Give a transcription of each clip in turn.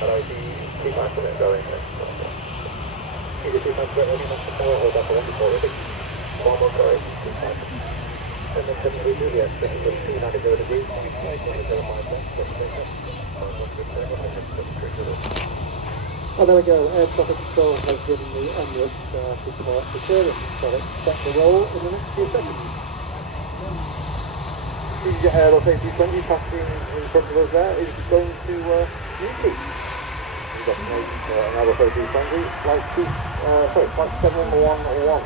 Hello, the keep on it going. Either keep on going any much more or that's what before it. One more going. And then can we do the estimate with 2 9 to go to the Oh, there we go. Air traffic control has given the Emirates support for clearance. So expect the roll in the next few seconds. The Aero A380 passing in front of us there is going to Newquay. We've got an Aero A320, flight 711.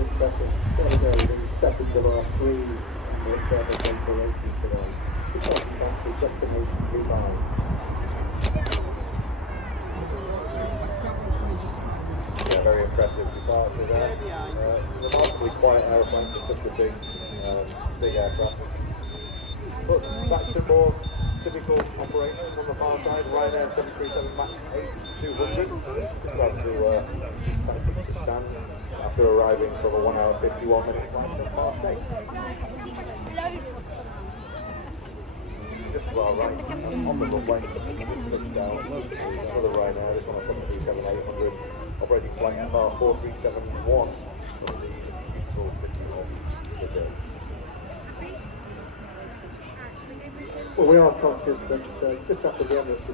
Impressive. There we go, the second of our 3 Emirates Airbus A380s today. That's the destination Dubai. Yeah, very impressive departure there. Remarkably quiet aeroplane for such a big aircraft. But back to more typical operations on the far side. Ryanair 737 MAX 8-200. Glad to stand after arriving from a 1 hour 51 minute flight from Marseille. Just to our right, on the runway, touched down. Another Ryanair, this one a 737-800, operating flight number 4371 from the beautiful city of Well, we are conscious that just after the Emirates